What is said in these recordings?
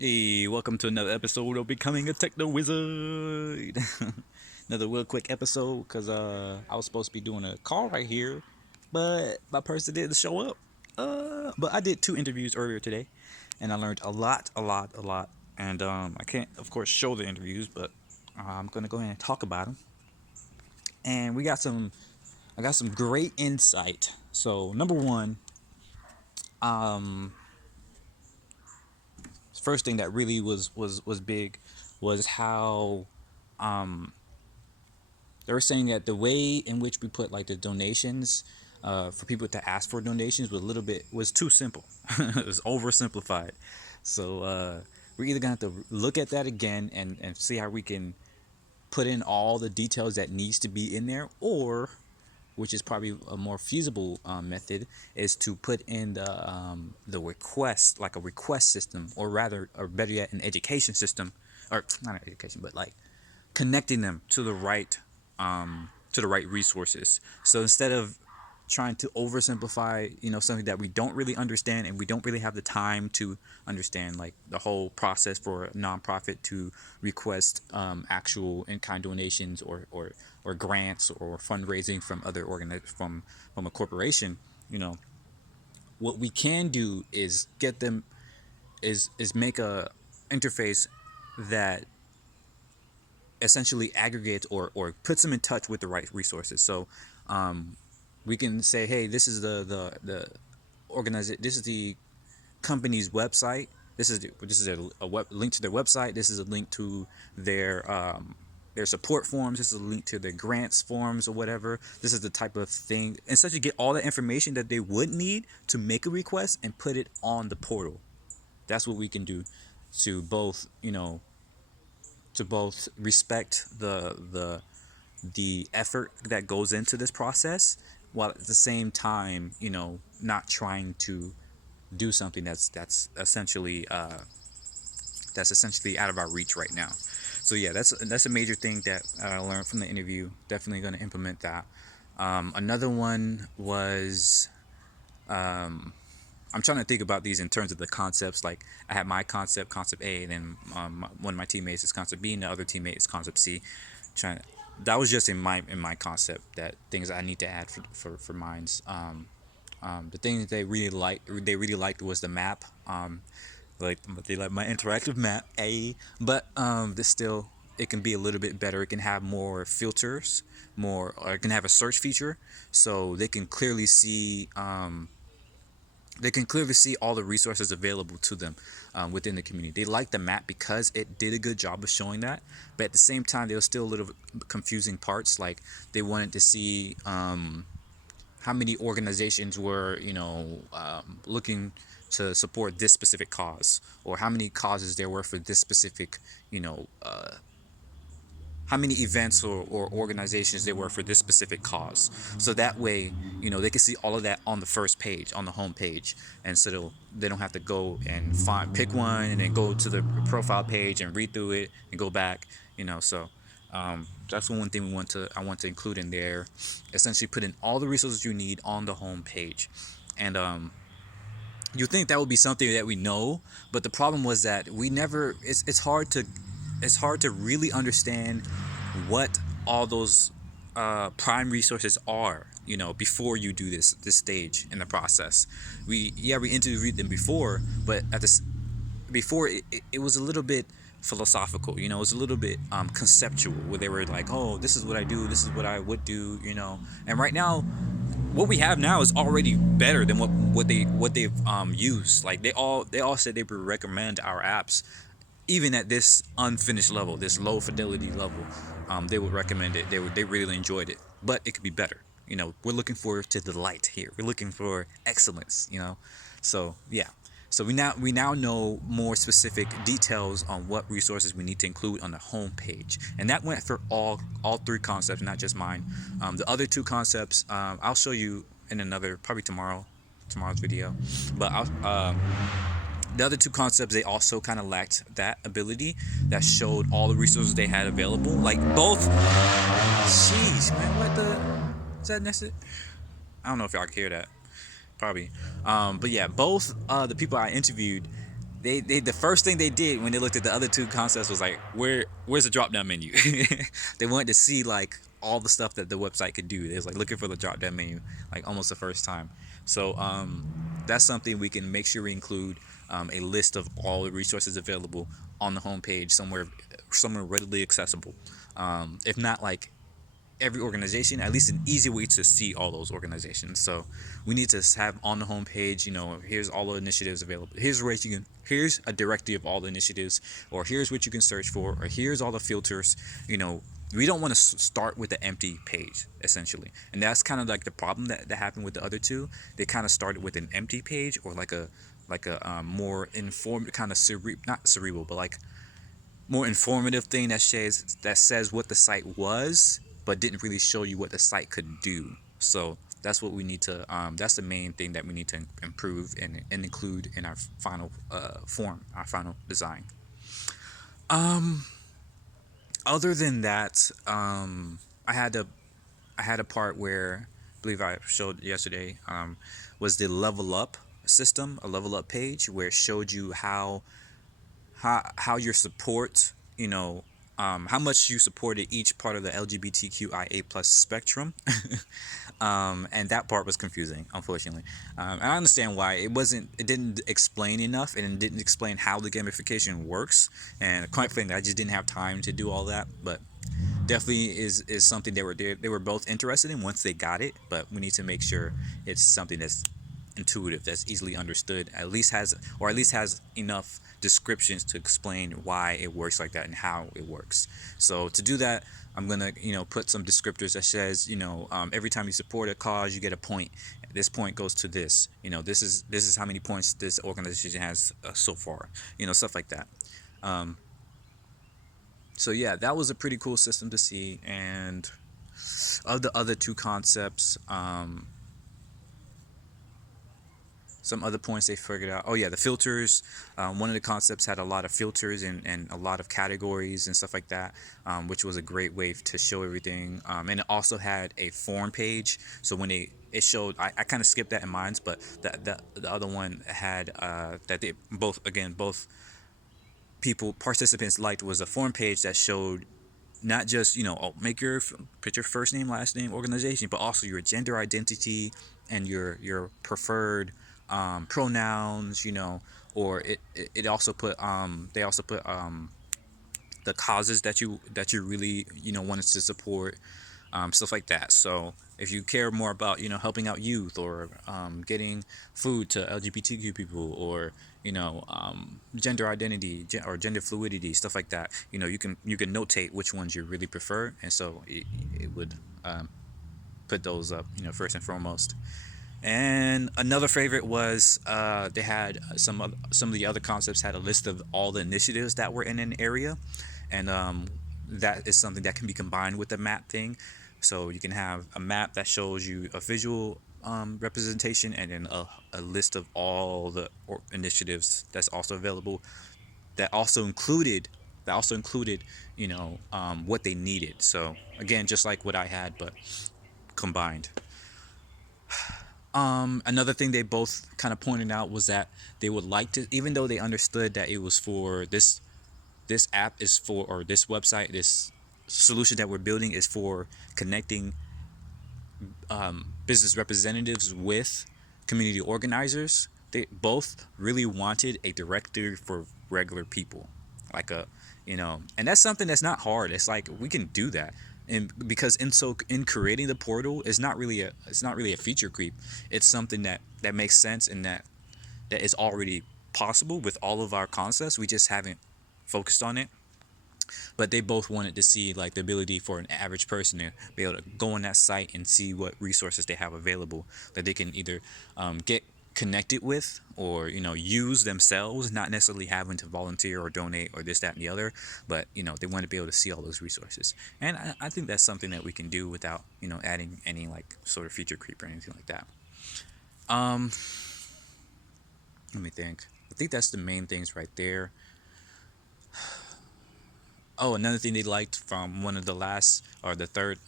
Hey, welcome to another episode of Becoming a TechnoWizard. Another real quick episode because I was supposed to be doing a call right here, but my person didn't show up. But I did two interviews earlier today, and I learned a lot. And I can't, of course, show the interviews, but I'm gonna go ahead and talk about them. And I got some great insight. So number one, um, first thing that really was big was how um they were saying that the way in which we put like the donations for people to ask for donations was too simple. It was oversimplified. So we're either gonna have to look at that again and see how we can put in all the details that needs to be in there, or which is probably a more feasible method, is to put in the request, like a request system, or rather, or better yet, an education system, or not an education, but like connecting them to the right resources. So instead of trying to oversimplify, something that we don't really understand and we don't really have the time to understand, like the whole process for a nonprofit to request actual in-kind donations or grants or fundraising from from a corporation. You know, what we can do is get them is make a interface that essentially aggregates or puts them in touch with the right resources. So we can say, hey, this is the organize this is the company's website. This is a link to their website. This is a link to their support forms. This is a link to their grants forms or whatever. This is the type of thing. And such you get all the information that they would need to make a request and put it on the portal. That's what we can do to both respect the effort that goes into this process, while at the same time, not trying to do something that's essentially out of our reach right now. So yeah, that's a major thing that I learned from the interview. Definitely going to implement that. Another one was I'm trying to think about these in terms of the concepts. Like I had my concept A, and then one of my teammates is concept B, and the other teammate is concept C. Trying That was just in my concept, that things I need to add for mines. The thing that they really liked was the map. Like they like my interactive map A, but this still, it can be a little bit better. It can have more filters, or it can have a search feature, so they can clearly see all the resources available to them within the community. They like the map because it did a good job of showing that, but at the same time, there was still a little confusing parts. Like they wanted to see how many organizations were, looking to support this specific cause, or how many causes there were for this specific, how many events or organizations there were for this specific cause. So that way, they can see all of that on the first page, on the home page, and so they don't have to go and pick one and then go to the profile page and read through it and go back. So that's one thing I want to include in there. Essentially, put in all the resources you need on the home page, and you think that would be something that we know, but the problem was that we never. It's hard to really understand what all those prime resources are, before you do this stage in the process. We interviewed them before, but before it was a little bit philosophical. It was a little bit conceptual, where they were like, oh, this is what I do, this is what I would do. And right now, what we have now is already better than what they've used. Like they all said they would recommend our apps, even at this unfinished level, this low fidelity level. They would recommend it. They really enjoyed it, but it could be better. We're looking for to the light here. We're looking for excellence. So yeah. So we now know more specific details on what resources we need to include on the home page, and that went for all three concepts, not just mine. The other two concepts, I'll show you in another, probably tomorrow's video, but the other two concepts, they also kind of lacked that ability that showed all the resources they had available. Like both. Jeez, man, what the? Is that necessary? I don't know if y'all can hear that. Probably. But yeah, both the people I interviewed, they the first thing they did when they looked at the other two concepts was like, where's the drop down menu? They wanted to see like all the stuff that the website could do. They was like looking for the drop down menu like almost the first time. So that's something we can make sure we include, a list of all the resources available on the homepage somewhere readily accessible. If not like every organization, at least an easy way to see all those organizations. So we need to have on the homepage, here's all the initiatives available. Here's a directory of all the initiatives, or here's what you can search for, or here's all the filters. We don't want to start with the empty page essentially, and that's kind of like the problem that happened with the other two. They kind of started with an empty page, or like a more informed kind of not cerebral, but like more informative thing that says what the site was, but didn't really show you what the site could do. So that's what we need to. That's the main thing that we need to improve and include in our final form, our final design. Um, Other than that, I had a part where I believe I showed yesterday, was the level up system, a level up page where it showed you how your support, how much you supported each part of the LGBTQIA plus spectrum. And that part was confusing, unfortunately. And I understand why. It didn't explain enough, and it didn't explain how the gamification works. And quite frankly, I just didn't have time to do all that. But definitely is something they were both interested in once they got it. But we need to make sure it's something that's intuitive, that's easily understood, at least has enough descriptions to explain why it works like that and how it works. So to do that, I'm gonna put some descriptors that says, every time you support a cause, you get a point. This point goes to this. This is how many points this organization has so far. Stuff like that. Um, so yeah, that was a pretty cool system to see. And of the other two concepts, some other points they figured out. Oh yeah, the filters. One of the concepts had a lot of filters and a lot of categories and stuff like that, which was a great way to show everything. And it also had a form page. So when it showed, I kind of skipped that in mine, but the other one had, that they both people participants liked, was a form page that showed not just, put your first name, last name, organization, but also your gender identity and your preferred pronouns, or it also put, they also put, the causes that you really wanted to support, stuff like that. So if you care more about helping out youth, or getting food to LGBTQ people, or gender identity, or gender fluidity, stuff like that, you can notate which ones you really prefer, and so it would, put those up, first and foremost. And another favorite was, they had some of the other concepts had a list of all the initiatives that were in an area, and that is something that can be combined with the map thing. So you can have a map that shows you a visual representation, and then a list of all the initiatives that's also available. That also included what they needed. So again, just like what I had, but combined. Another thing they both kind of pointed out was that they would like to, even though they understood that it was for this app is for, or this website, this solution that we're building is for connecting business representatives with community organizers. They both really wanted a directory for regular people, like and that's something that's not hard. It's like we can do that, and because in creating the portal, it's not really a feature creep. It's something that makes sense, and that is already possible with all of our concepts. We just haven't focused on it. But they both wanted to see like the ability for an average person to be able to go on that site and see what resources they have available that they can either get connected with, or use themselves, not necessarily having to volunteer or donate or this, that, and the other. But they want to be able to see all those resources, and I think that's something that we can do without adding any like sort of feature creep or anything like that. um Let me think. I think that's the main things right there. Oh, another thing they liked from one of the last, or the third,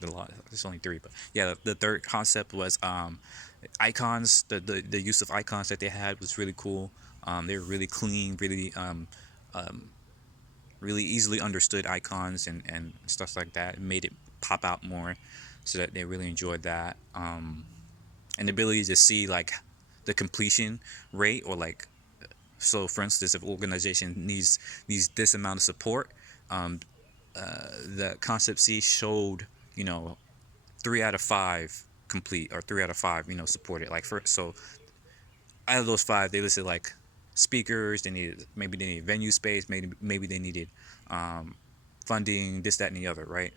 there's only three, but yeah, the third concept was icons. The use of icons that they had was really cool. They were really clean, really easily understood icons and stuff like that. It made it pop out more, so that they really enjoyed that. And the ability to see like the completion rate, or like, so for instance, if organization needs this amount of support, um, the concept C showed, you know, 3 out of 5 complete, or 3 out of 5, supported. Like, for so out of those 5, they listed like speakers. They needed, maybe they needed venue space. Maybe they needed funding, this, that, and the other. Right.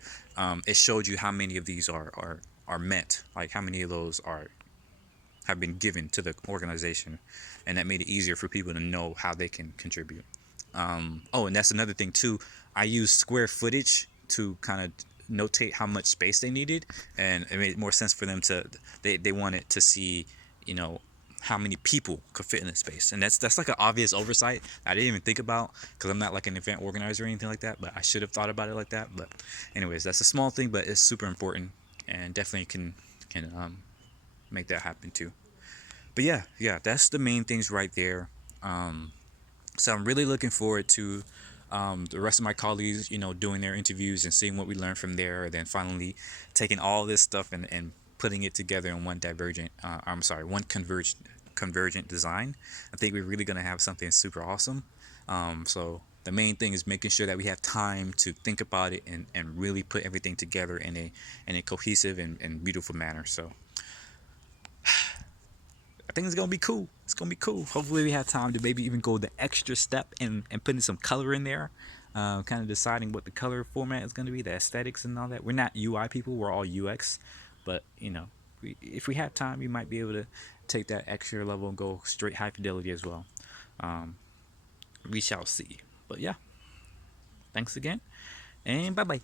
It showed you how many of these are met. Like how many of those are have been given to the organization, and that made it easier for people to know how they can contribute. Oh, and that's another thing too. I used square footage to kind of notate how much space they needed, and it made more sense for them to, they wanted to see, you know, how many people could fit in the space. And that's like an obvious oversight I didn't even think about, because I'm not like an event organizer or anything like that, but I should have thought about it like that. But anyways, that's a small thing, but it's super important, and definitely can make that happen too. But yeah, that's the main things right there. So I'm really looking forward to the rest of my colleagues, doing their interviews and seeing what we learn from there, and then finally taking all this stuff and putting it together in one divergent, I'm sorry, one convergent design. I think we're really gonna have something super awesome. So the main thing is making sure that we have time to think about it and really put everything together in a cohesive and beautiful manner. So I think it's gonna be cool. It's gonna be cool. Hopefully, we have time to maybe even go the extra step and putting some color in there, kind of deciding what the color format is gonna be, the aesthetics and all that. We're not UI people. We're all UX, but if we have time, we might be able to take that extra level and go straight high fidelity as well. Um, we shall see. But yeah, thanks again, and bye bye.